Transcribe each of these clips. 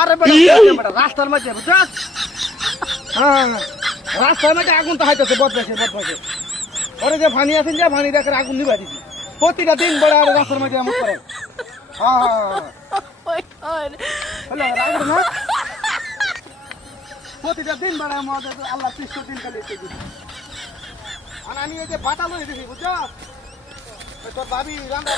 আরে বেটা রাস্তার মধ্যে বুঝছস? হ্যাঁ রাস্তার মধ্যে আগুন তো হাইতেছে বদমাইছে। ওরে যে ফানি আছেন যে ফানি দেখে আগুন নিভা দিছি প্রতিটা দিন বড় আর রাস্তার মধ্যে এমন করে। প্রতিটা দিন বড় আমাদের আল্লাহ ৩০ দিন কালে আর আমি এই যে বাটা লই দিছি বুঝছো? তোর ভাবি রান্না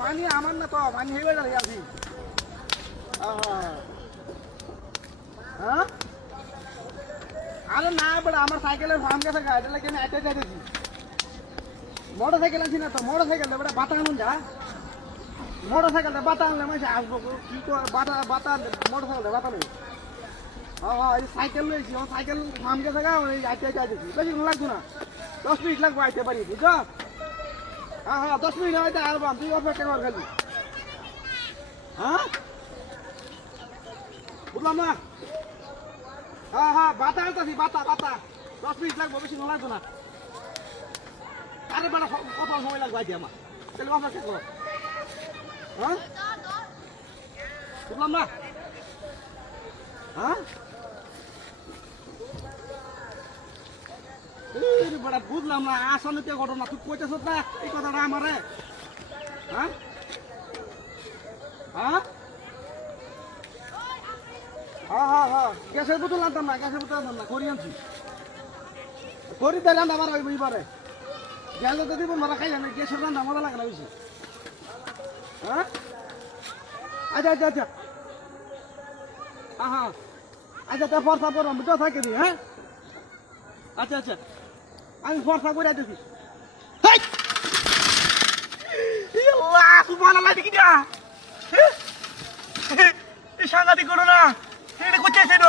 পানি আমার না তো পানি হয়ে গেল হ্যাঁ আরে না বেটা আমার সাইকেলের ফার্ম গেছে এটা লাগে আমি আইতে যাইতেছি মোটর সাইকেল আছি না তো মোটর সাইকেল বেটা বাতা আনুন যা মোটর সাইকেলটা বাতা আনলে মানে আসবো কি বাতা মোটর সাইকেলটা বাতা নেই হ্যাঁ এই সাইকেল লইছি আমার সাইকেল ফার্ম গেছে আইতে যাইতেছি বেশি লাগতো না 10 মিনিট লাগবো আইতে পারি বুঝছো হ্যাঁ 10 মিনিট হয়তো আসবাম তুই অপেক্ষা কর খালি হ্যাঁ বুঝলাম না হ্যাঁ বাতা আনতেছি বাতা 10 মিনিট লাগবো বেশি লাগতো না আরে বেটা কত সময় লাগবে আইতে আমার তাহলে অপেক্ষা কর হ্যাঁ বুঝলাম না হ্যাঁ বেটা বুঝলাম না আসলে তো ঘটনা তুই কইতেছ না এই কথাটা আমারে হ্যাঁ হ্যাঁ হ্যাঁ গ্যাসের বোতল আনতাম না করি আনছি করি তাহলে রান্না আমার ওইবারে গেলে তো দিব মারা খাই জানি গ্যাসের রান্না মজা লাগে না বেশি হ্যাঁ আচ্ছা হ্যাঁ আচ্ছা তা ফর্সা করো আমি তো থাকি দিই হ্যাঁ আচ্ছা আমি ফর্সা করে দেখি ভালো লাগে কি না এই সাংঘাতিক করো না এটা কোথায় ছিল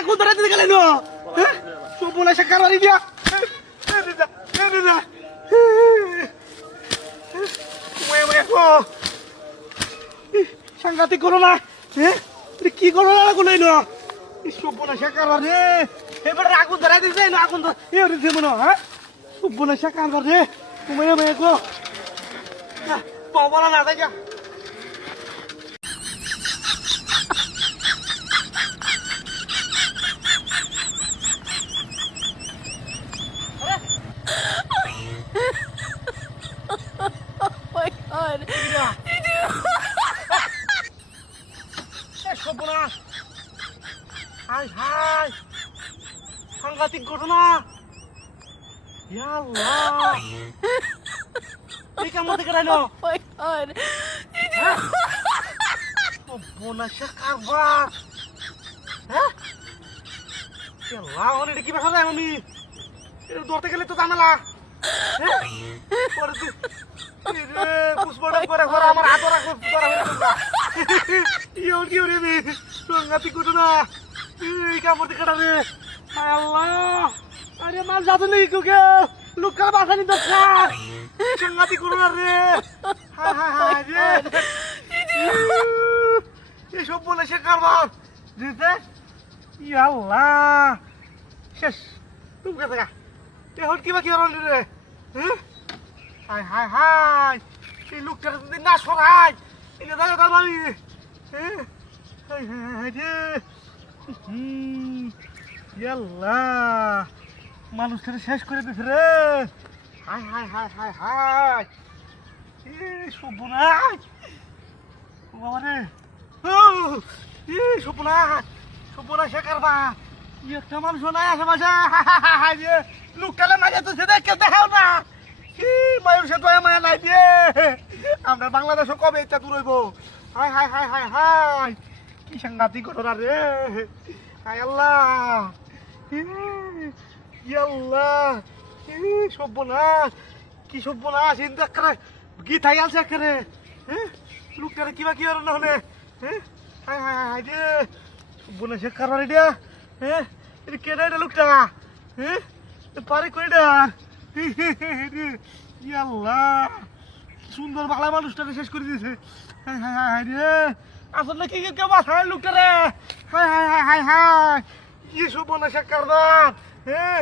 আগুন ধরে দিতে গেলেন সব বলে সে কারবারি দিয়া সাংঘাতিক করো না কি করো না গুলো সব বলে সে কারবার রে এবার আগুন ধরাই দিছে না আগুন দিছে মনে হ্যাঁ সব বলে সে কারবার রে তুমি মেয়ে গো পাওয়া না তাই হাই সাংঘাতিক ঘটনা এই কেমন থেকে রাইলো বোনাসে কারবার হ্যাঁ কি ব্যাপার আমি ধরতে গেলে তো জানালা পুষ্পটা করে ঘর আমার হাত রাখো কি রে সাংঘাতিক ঘটনা এই কামড় দিকে রে আল্লাহ আরে মাল যাতো নেই কুকে লোকাল বাসানি দরকার সাংঘাতিক করোনা রে হায় রে এসব বলে সে কারবার দিতে আল্লাহ শেষ তুমি কে থাকা এখন কিবা কি হল রে হায় এই লোকটা যদি না সরাই এটা দেখা তার বাড়ি মানুষটা শেষ করে দিছে রে হায় সব নাই বাবা রে সুপুনা সুপুনা শেখার বা একটা মানুষ নাই আশেপাশে লোকটালে মাঝে তো সে দেখে দেখাও না মায়ের সে তো মায়া নাই দিয়ে আমরা বাংলাদেশও কবে এটা দূর হইব হাই হাই হাই হাই হাই কি সাংঘাতিক ঘটনা রে হাই আল্লাহ আল্লাহ সর্বনাশ কি সর্বনাশ চিন্তা করে গীত হাই আলছে করে হ্যাঁ লোকটারে কিবা কি আর না হলে হ্যাঁ হাই হাই হাই রে সর্বনাশ কারবার এটা হ্যাঁ এটা কেডা এটা লোকটা হ্যাঁ পারে কইডা আল্লাহ সুন্দর বাংলা মানুষটারে শেষ করে দিয়েছে হাই হাই হাই রে আসলে কি কেউ বাসায় লোকটারে হাই হাই হাই হাই হাই কি সর্বনাশ কারবার হ্যাঁ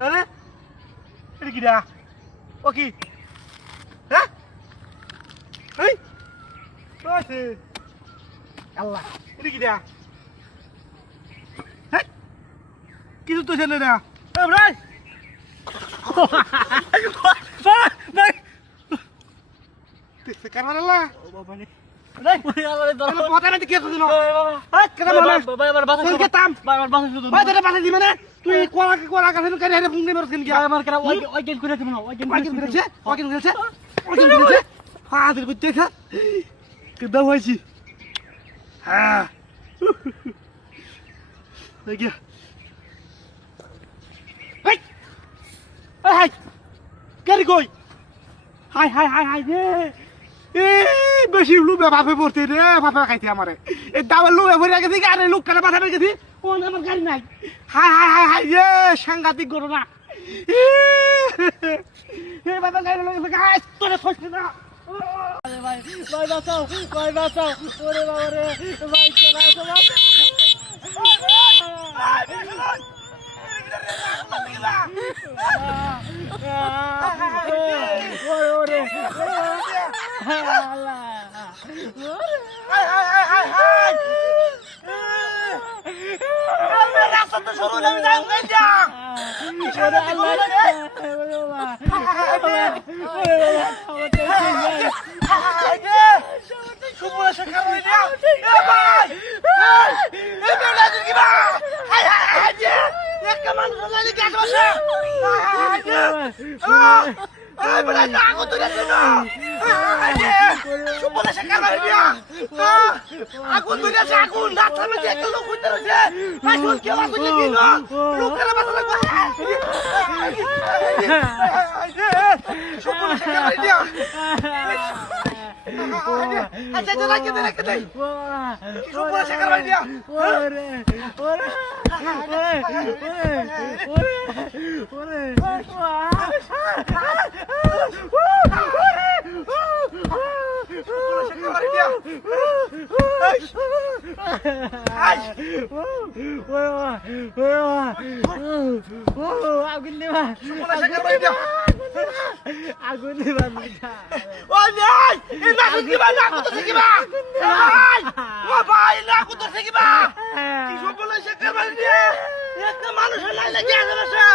আরে এটা কিডা ও কি হ্যাঁ এই আছে আল্লাহ এটা কিডা হ্যাঁ কিছু তো জানে না ভাই দেখতে কারবার আল্লাহ ও বাবা নে নাই আল্লাহ দরকার পতা না কি করছিস বাবা কেন মানে বাবা এবার বাসা শুধু কেতাম বাবা বাসা শুধু ভাই তোরা বাসা দিবে না তুই কোলা কাছে কেন হেরে ফুঙ্গে মারছিস কি আমার কেন ওই গেল করে কেন ওই গেল ফাদের বুঝতে খা কেদা হইছি হ্যাঁ দেখি হাই হাই গাড়ি কই হাই হাই হাই হাই রে এ বেশি লুবে বাপে পড়তে রে বাপে খাইতে আমারে এই দাওয়ার লুবে ভরে গেছি আরে লোক কাটা মাথা গেছি ও আমার গাড়ি নাই হাই হাই হাই হাই রে সাংঘাতিক ঘটনা এ বাবা গাড়ি লগে গাছ তোরে ফসছে না ভাই ভাই বাঁচাও ওরে বাবা রে ভাই চলা রাস্তা তো সরু আমি যাই আগুন ধরেছে আগুন রাস্তার মধ্যে একটা লোক উঠতে রয়েছে আগুন কেউ আগুন দিল লোকের মাথা লাগবে সুপুনা শেখার আইডিয়া আচ্ছা এটা রাখে দে সুপুনা শেখার আইডিয়া ওরে ওরে ওরে আগুন দিবা ও নাই এ না কিবা না কত কিবা ও ভাই না কত কিবা কি সব বলে শেখার বাড়ি একটা মানুষ লাই লাগে আছে বাসা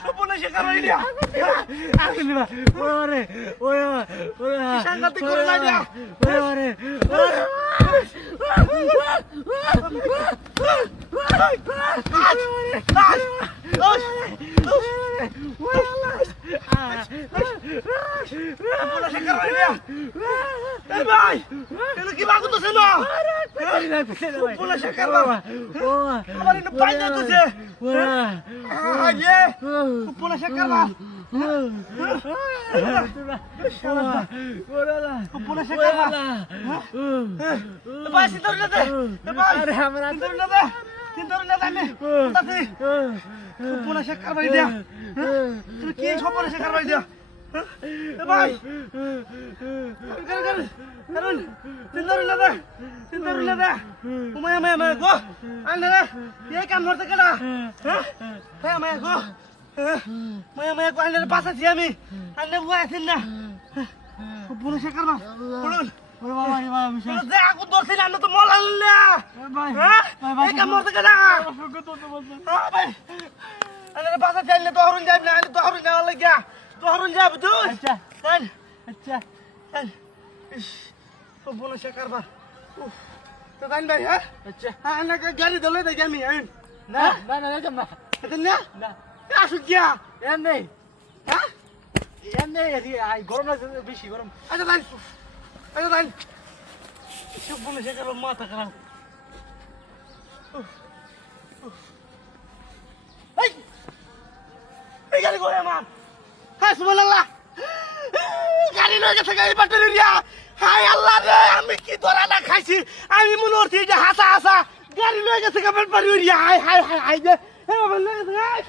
সপনে শেখার বাড়ি আগুন দিবা ওরে ওরে ওরে সাংঘাতিক করে লাগিয়া ওরে ভাই কি বাগু তো ছিল পুলা শেখার বাবা আমার ইনো পাই না তুছে আরে পুলা শেখার বাবা পুলা শেখার বাবা ভাই সিন্দর না দে ভাই আরে আমরা সিন্দর না দে তাতে পুলা শেখার বাড়ি দিয়া তুমি কি সপনে শেখার বাড়ি দিয়া ভাই কারণ চিন্তা দে উমায় মায়া গো আনলে রে এই কাম করতে কেডা হ্যাঁ মায়া গো মায়া গো আনলে বাঁচাছি আমি আনলে বুয়া আছেন না পুরো শেখার বা বলুন ওরে বাবা রে বাবা মিশা দে আগুন ধরছিল না তো মল আনলে ভাই ভাই এই কাম করতে কেডা ভাই আনলে বাঁচাছি আনলে তো হরুন যাইব না আনলে তো হরুন যাওয়ার লাগিয়া তো হরুন যাব তুই আচ্ছা আচ্ছা বোন সে কারবার তো জান ভাই হ্যাঁ আচ্ছা হ্যাঁ না গাড়ি ধরলে দেখি আমি হ্যাঁ না না না যাম না এটা না না আসু গিয়া এমনি হ্যাঁ এমনি আই গরম লাগছে বেশি গরম আচ্ছা জান আচ্ছা জান সব বোন সে কারবার মাথা খারাপ এই গাড়ি করে আমার হ্যাঁ সুবহানাল্লাহ গাড়ি লয়ে গেছে গাড়ি পাল্টে দিয়া হায় আল্লাহ রে আমি কি ধরা না খাইছি আমি মনে করছি যে হাসা হাসা গাড়ি লয়ে গেছে গাড়ি পাল্টে দিয়া হায় হায় হায় হায় যে হে বাবা লয়ে গেছে হায়